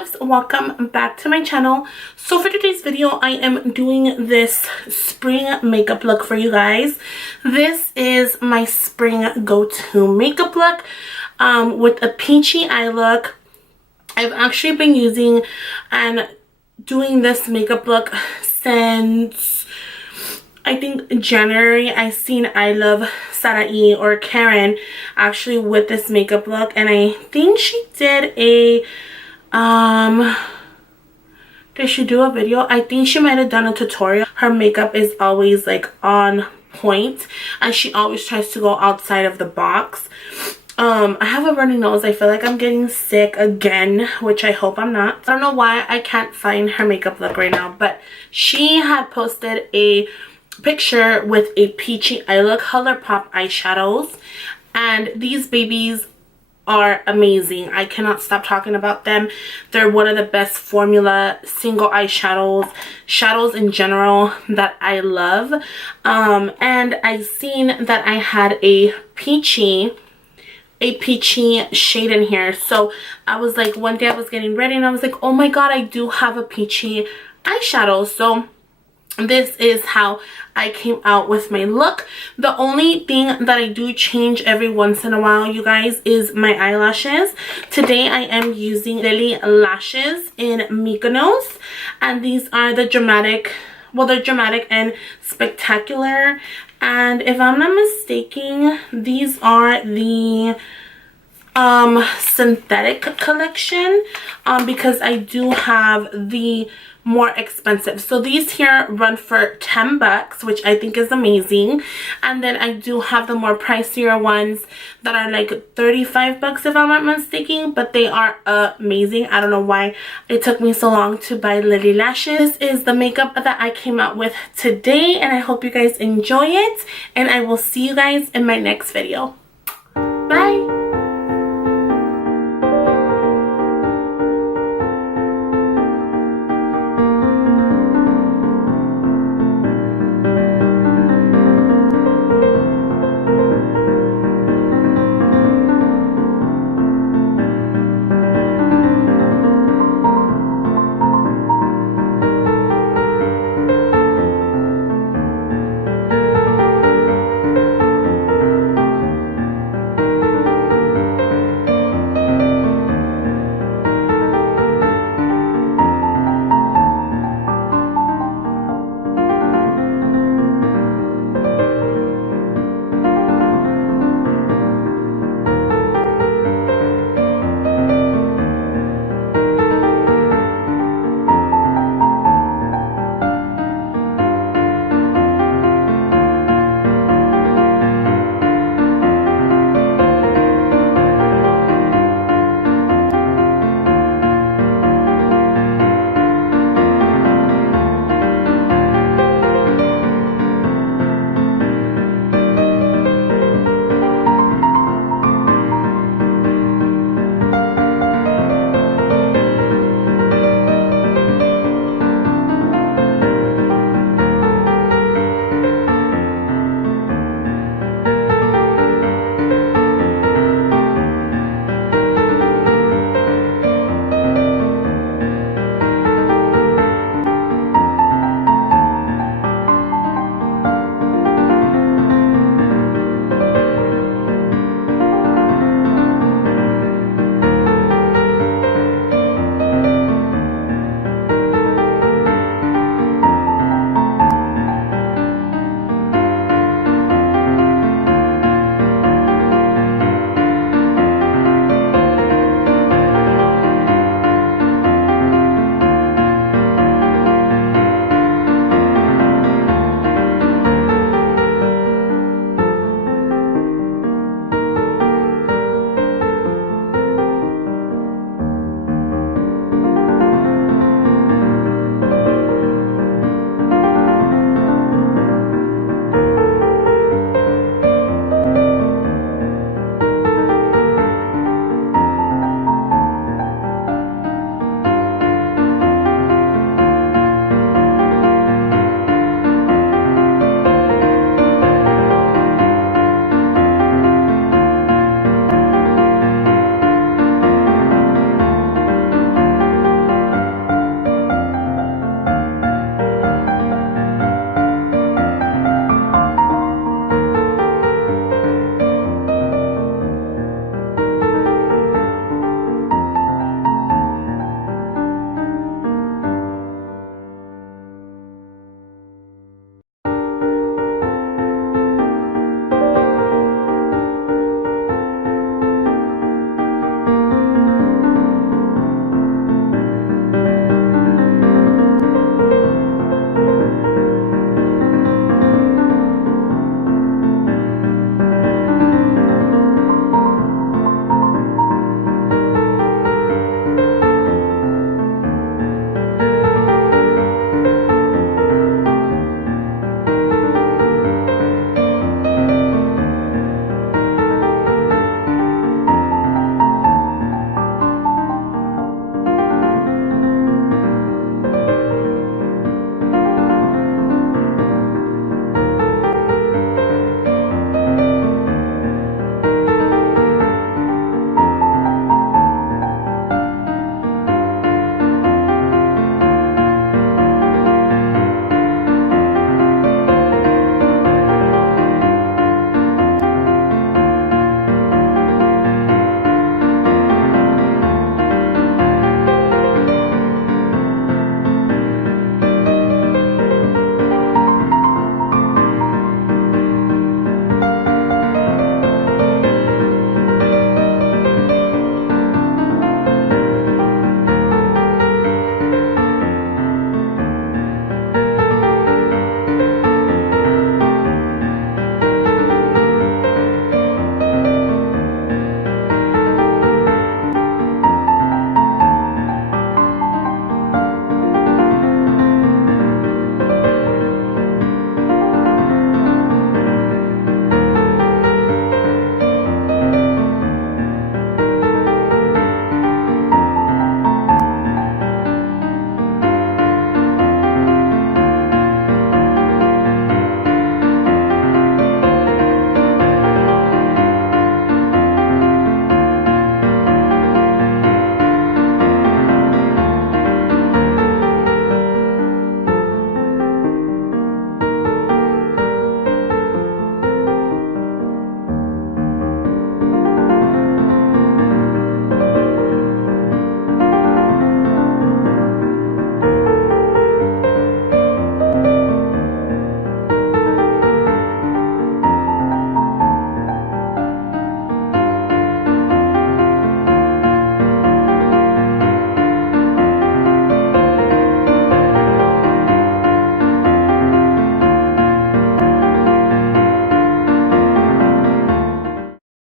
loves, welcome back to my channel. So for today's video, I am doing this spring makeup look for you guys. This is my spring go-to makeup look with a peachy eye look. I've actually been using and doing this makeup look since I think January. I seen I Love Sarai or Karen actually with this makeup look, and I think she did a did she do a video? I think she might have done a tutorial. Her makeup is always like on point and she always tries to go outside of the box. I have a runny nose. I feel like I'm getting sick again, which I hope I'm not. I don't know why I can't find her makeup look right now, but she had posted a picture with a peachy eye look, ColourPop eyeshadows, and these babies are amazing. I cannot stop talking about them. They're one of the best formula single eyeshadows, shadows in general that I love. And I seen that I had a peachy shade in here, so I was like, one day I was getting ready and I was like, oh my god, I do have a peachy eyeshadow. So this is how I came out with my look. The only thing that I do change every once in a while, you guys, is my eyelashes. Today I am using Lily lashes in Mykonos, and these are the dramatic, well, they're dramatic and spectacular, and if I'm not mistaken, these are the synthetic collection, because I do have the more expensive. So these here run for 10 bucks, which I think is amazing. And then I do have the more pricier ones that are like 35 bucks if I'm not mistaken, but they are amazing. I don't know why it took me so long to buy Lily lashes. This is the makeup that I came out with today, and I hope you guys enjoy it, and I will see you guys in my next video. Bye.